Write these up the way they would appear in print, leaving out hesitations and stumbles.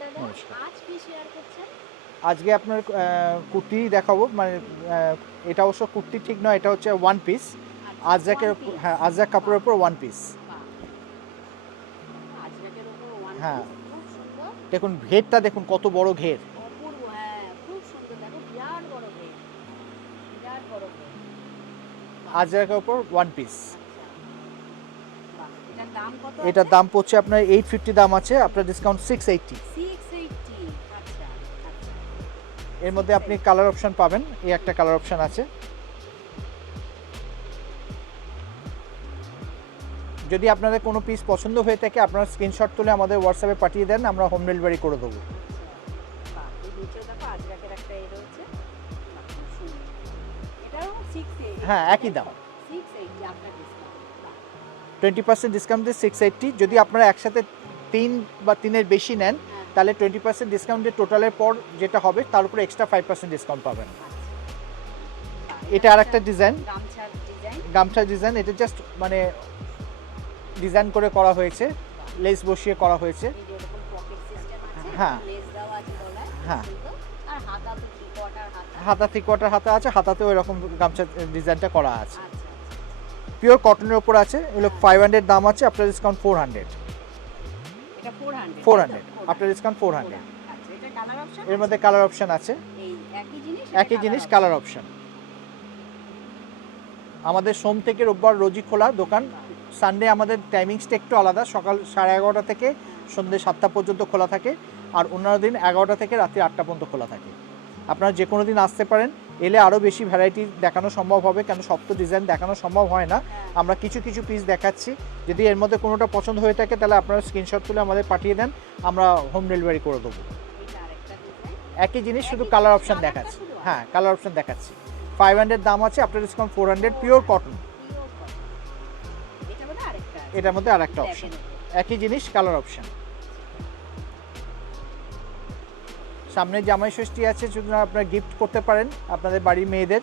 দাদা। নমস্কার। আজ কি শেয়ার করছেন? আজকে আপনার কুর্তি দেখাবো, মানে এটা অবশ্য কুর্তি ঠিক নয়, এটা হচ্ছে ওয়ান পিস। আজরাকের one piece। হ্যাঁ, আজরাক কাপড়ের উপর ওয়ান পিস। বাহ! আজরাকের উপর ওয়ান হ্যাঁ, পিস খুব সুন্দর। দেখুন ঘেরটা দেখুন কত বড় ঘের। অপূর্ব, হ্যাঁ, খুব সুন্দর। দেখো বিরাট বড় ঘের। বিরাট বড় ঘের। বাহ! আজরাকের উপর ওয়ান পিস। আচ্ছা। বাহ! এটার দাম কত এটার আছে? দাম পড়ছে আপনার 850 দাম আছে, আপনার ডিসকাউন্ট 680। 680। আচ্ছা, আচ্ছা। এর মধ্যে আপনি কালার অপশন পাবেন, এই একটা কালার অপশন আছে। যদি আপনাদের কোনো পিস পছন্দ হয়ে থাকে আপনারা স্ক্রিনশট তুলে আমাদের হোয়াটসঅ্যাপে পাঠিয়ে দেন, আমরা হোম ডেলিভারি করে দেবো। বাহ! এই নিচেও দেখো আজরাকের একটা রয়েছে। বাহ! খুব সুন্দর। এটাও 680। হ্যাঁ, একই দাম। 680 আপনার ডিসকাউন্ট। বাহ! 20% ডিসকাউন্ট দিয়ে 680। যদি আপনারা একসাথে 3 বা 3 এর বেশি নেন হ্যাঁ। তাহলে 20% ডিসকাউন্ট দিয়ে টোটালের পর যেটা হবে তার উপরে এক্সট্রা 5% ডিসকাউন্ট পাবেন। বাহ! এটা আরেকটা ডিজাইন, গামছার ডিজাইন। গামছা ডিজাইন। এটা জাস্ট মানে ডিজাইন করে করা হয়েছে, লেস বসিয়ে করা হয়েছে। এই যে এরকম পকেট সিস্টেম আছে, হ্যাঁ। লেস দেওয়া আছে গলায়। হ্যাঁ। সুন্দর। আর হাতা তো 3/4 হাতা। হাতা 3/4 হাতা আছে, হাতাতেও এরকম গামছা ডিজাইনটা করা আছে। আচ্ছা, আচ্ছা। পিওর কটনের উপর আছে, এগুলো 500 দাম আছে, আপনার ডিসকাউন্ট 400। এটা 400। 400 আপনার ডিসকাউন্ট 400। আচ্ছা, এটা কালার অপশন এর মধ্যে কালার অপশন আছে, এই একই জিনিস, একই জিনিস কালার অপশন। আমাদের সোম থেকে রোববার রোজই খোলা দোকান। সানডে আমাদের টাইমিংসটা একটু আলাদা, সকাল 11:30 থেকে সন্ধ্যে 7টা পর্যন্ত খোলা থাকে, আর অন্যান্য দিন 11টা থেকে রাত্রি 8টা পর্যন্ত খোলা থাকে। আপনারা যে কোনো দিন আসতে পারেন, এলে আরও বেশি ভ্যারাইটি দেখানো সম্ভব হবে, কেন সব তো ডিজাইন দেখানো সম্ভব হয় না। আমরা কিছু কিছু পিস দেখাচ্ছি, যদি এর মধ্যে কোনোটা পছন্দ হয়ে থাকে তাহলে আপনারা স্ক্রিনশট তুলে আমাদের পাঠিয়ে দেন, আমরা হোম ডেলিভারি করে দেবো। এটা আরেকটা ডিজাইন। একই জিনিস, শুধু কালার অপশন দেখাচ্ছি। হ্যাঁ, কালার অপশন দেখাচ্ছি। 500 দাম আছে, আপনার ডিসকাউন্ট 400। Pure cotton. এটা মানে আরেকটা আছে। এটার মধ্যে আরেকটা অপশন, একই জিনিস কালার অপশন। সামনে জামাই ষষ্ঠী আছে, যদি আপনারা গিফট করতে পারেন আপনাদের বাড়ির মেয়েদের,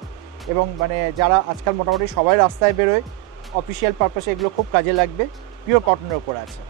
এবং মানে যারা আজকাল মোটামুটি সবাই রাস্তায় বেরোয়, অফিসিয়াল পারপাসে এগুলো খুব কাজে লাগবে। পিওর কটনের ওপর আছে।